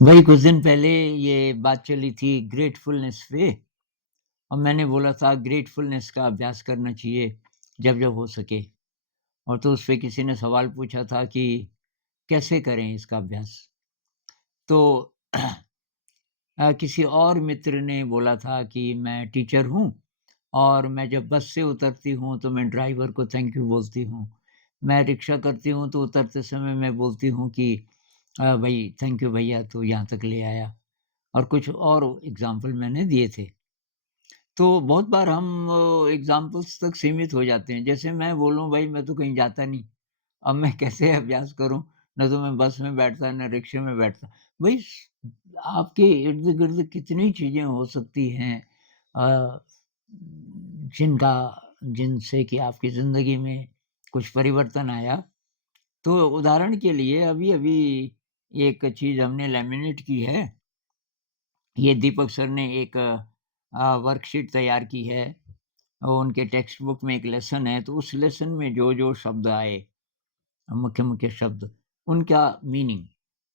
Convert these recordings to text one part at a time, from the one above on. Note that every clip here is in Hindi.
वही कुछ दिन पहले ये बात चली थी ग्रेटफुलनेस पे और मैंने बोला था ग्रेटफुलनेस का अभ्यास करना चाहिए जब-जब हो सके। और तो उसपे किसी ने सवाल पूछा था कि कैसे करें इसका अभ्यास? तो किसी और मित्र ने बोला था कि मैं टीचर हूँ और मैं जब बस से उतरती हूँ तो मैं ड्राइवर को थैंक यू बोलती हूँ। मैं रिक्शा करती हूँ तो उतरते समय मैं बोलती हूँ कि भई थैंक यू भैया तू यहाँ तक ले आया। और कुछ और एग्ज़ाम्पल मैंने दिए थे। तो बहुत बार हम एग्ज़ाम्पल्स तक सीमित हो जाते हैं। जैसे मैं बोलूँ भाई मैं तो कहीं जाता नहीं, अब मैं कैसे अभ्यास करूँ? ना तो मैं बस में बैठता, ना रिक्शे में बैठता। भई आपके इर्द-गिर्द कितनी चीज़ें हो सकती हैं अ, जिनका जिनसे कि आपकी ज़िंदगी में कुछ परिवर्तन आया। तो उदाहरण के लिए अभी-अभी एक चीज़ हमने लैमिनेट की है। ये दीपक सर ने एक वर्कशीट तैयार की है और उनके टेक्स्ट बुक में एक लेसन है, तो उस लेसन में जो-जो शब्द आए, मुख्य-मुख्य शब्द, उनका मीनिंग,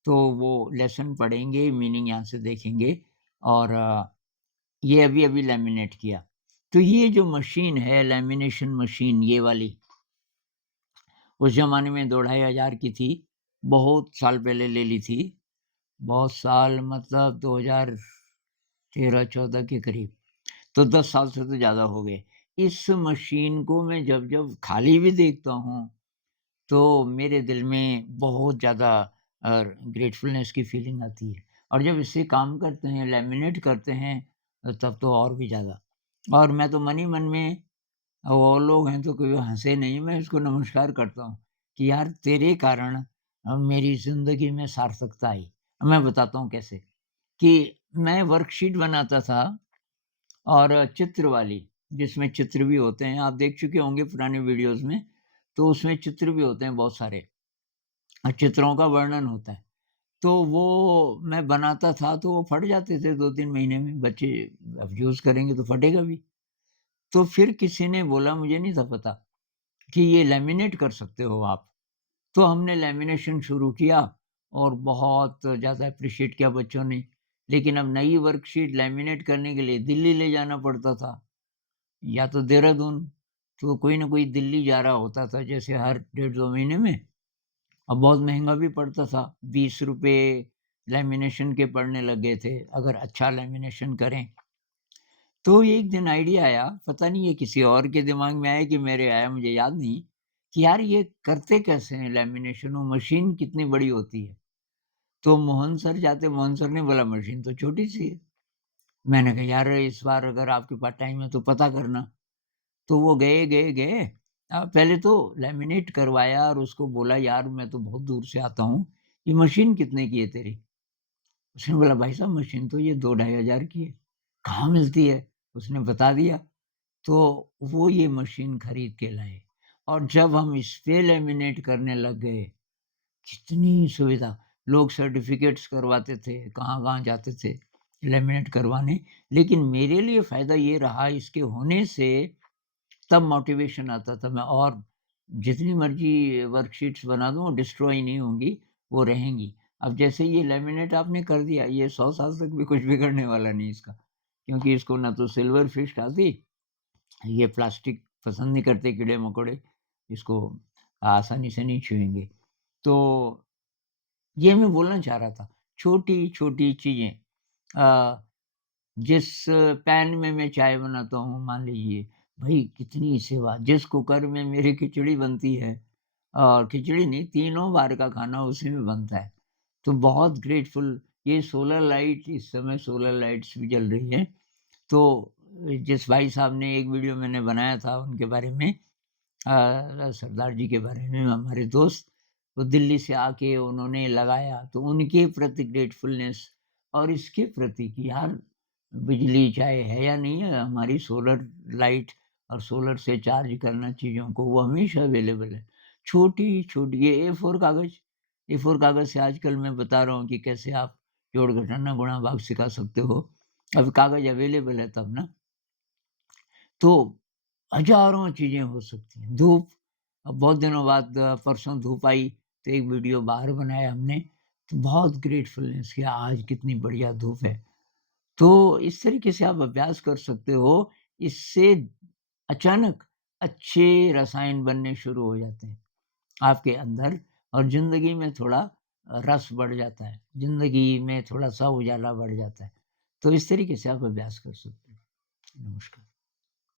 तो वो लेसन पढ़ेंगे, मीनिंग यहाँ से देखेंगे और ये अभी-अभी लैमिनेट किया। तो ये जो मशीन है, लैमिनेशन मशीन ये वाली, उस ज़माने में 2 ढाई हज़ार की थी, बहुत साल पहले ले ली थी। बहुत साल मतलब 2013-14 के करीब। तो 10 साल से तो ज़्यादा हो गए। इस मशीन को मैं जब-जब खाली भी देखता हूँ, तो मेरे दिल में बहुत ज़्यादा ग्रेटफुलनेस की फीलिंग आती है और जब इससे काम करते हैं, लैमिनेट करते हैं तब तो और भी ज़्यादा। और मैं तो मन ही मन में वो लोग हैं तो कोई हँसे नहीं, मैं इसको नमस्कार करता हूँ कि यार तेरे कारण मेरी ज़िंदगी में सार्थकता आई। अब मैं बताता हूँ कैसे, कि मैं वर्कशीट बनाता था और चित्र वाली, जिसमें चित्र भी होते हैं, आप देख चुके होंगे पुराने वीडियोज़ में, तो उसमें चित्र भी होते हैं बहुत सारे चित्रों का वर्णन होता है। तो वो मैं बनाता था तो वो फट जाते थे 2-3 महीने में, बच्चे अब यूज़ करेंगे तो फटेगा भी। तो फिर किसी ने बोला मुझे नहीं था पता कि ये लैमिनेट कर सकते हो आप। तो हमने लैमिनेशन शुरू किया और बहुत ज़्यादा एप्रिशिएट किया बच्चों ने। लेकिन अब नई वर्कशीट लैमिनेट करने के लिए दिल्ली ले जाना पड़ता था। या तो देहरादून, तो कोई न कोई दिल्ली जा रहा होता था जैसे हर डेढ़ 2 महीने में और बहुत महँगा भी पड़ता था। ₹20 लैमिनेशन के पड़ने लग गए थे, अगर अच्छा लैमिनेशन करें। तो एक दिन आइडिया आया, पता नहीं ये किसी और के दिमाग में आया कि मेरे आया मुझे याद नहीं, कि यार ये करते कैसे हैं लैमिनेशन और मशीन कितनी बड़ी होती है? तो मोहन सर जाते मोहन सर ने बोला मशीन तो छोटी-सी है। मैंने कहा यार इस बार अगर आपके पास टाइम है तो पता करना। तो वो गए। पहले तो लैमिनेट करवाया और उसको बोला यार मैं तो बहुत दूर से आता हूँ, ये मशीन कितने की है तेरी? उसने बोला भाई साहब मशीन तो ये 2 ढाई हज़ार की है। कहाँ मिलती है? उसने बता दिया। तो वो ये मशीन खरीद के लाए और जब हम इस पे लैमिनेट करने लग गए, कितनी सुविधा! लोग सर्टिफ़िकेट्स करवाते थे, कहाँ-कहाँ जाते थे लैमिनेट करवाने। लेकिन मेरे लिए फ़ायदा ये रहा इसके होने से तब मोटिवेशन आता था मैं और जितनी मर्ज़ी वर्कशीट्स बना दूँ, वो डिस्ट्रॉय नहीं होंगी, वो रहेंगी। अब जैसे ये लैमिनेट आपने कर दिया, ये 100 साल तक भी कुछ बिगड़ने वाला नहीं इसका, क्योंकि इसको ना तो सिल्वर फिश खाती, ये प्लास्टिक पसंद नहीं करते कीड़े-मकोड़े, इसको आसानी से नहीं छुएँगे। तो ये मैं बोलना चाह रहा था, छोटी-छोटी चीज़ें अ, जिस पैन में मैं चाय बनाता हूँ मान लीजिए, भई कितनी सेवा, जिस कुकर में मेरी खिचड़ी बनती है और खिचड़ी नहीं तीनों बार का खाना उसी में बनता है। तो बहुत ग्रेटफुल ये सोलर लाइट इस समय सोलर लाइट्स भी जल रही हैं। तो जिस भाई साहब ने एक वीडियो मैंने बनाया था उनके बारे में सरदार जी के बारे में हमारे दोस्त, वो दिल्ली से आके उन्होंने लगाया, तो उनके प्रति ग्रेटफुलनेस और इसके प्रति कि यार बिजली चाहे है या नहीं है, हमारी सोलर लाइट और सोलर से चार्ज करना चीज़ों को, वो हमेशा अवेलेबल है। छोटी-छोटी ये ए4 कागज़ से आजकल मैं बता रहा हूँ कि कैसे आप जोड़, घटाना, गुणा, भाग सिखा सकते हो। अब कागज़ अवेलेबल है तब ना। तो हज़ारों चीज़ें हो सकती हैं। धूप अब बहुत दिनों बाद परसों धूप आई, तो एक वीडियो बाहर बनाया हमने, बहुत ग्रेटफुलनेस कि आज कितनी बढ़िया धूप है। तो इस तरीके से आप अभ्यास कर सकते हो, इससे अचानक अच्छे रसायन बनने शुरू हो जाते हैं आपके अंदर और ज़िंदगी में थोड़ा रस बढ़ जाता है, ज़िंदगी में थोड़ा-सा उजाला बढ़ जाता है। तो इस तरीके से आप अभ्यास कर सकते हैं। नमस्कार।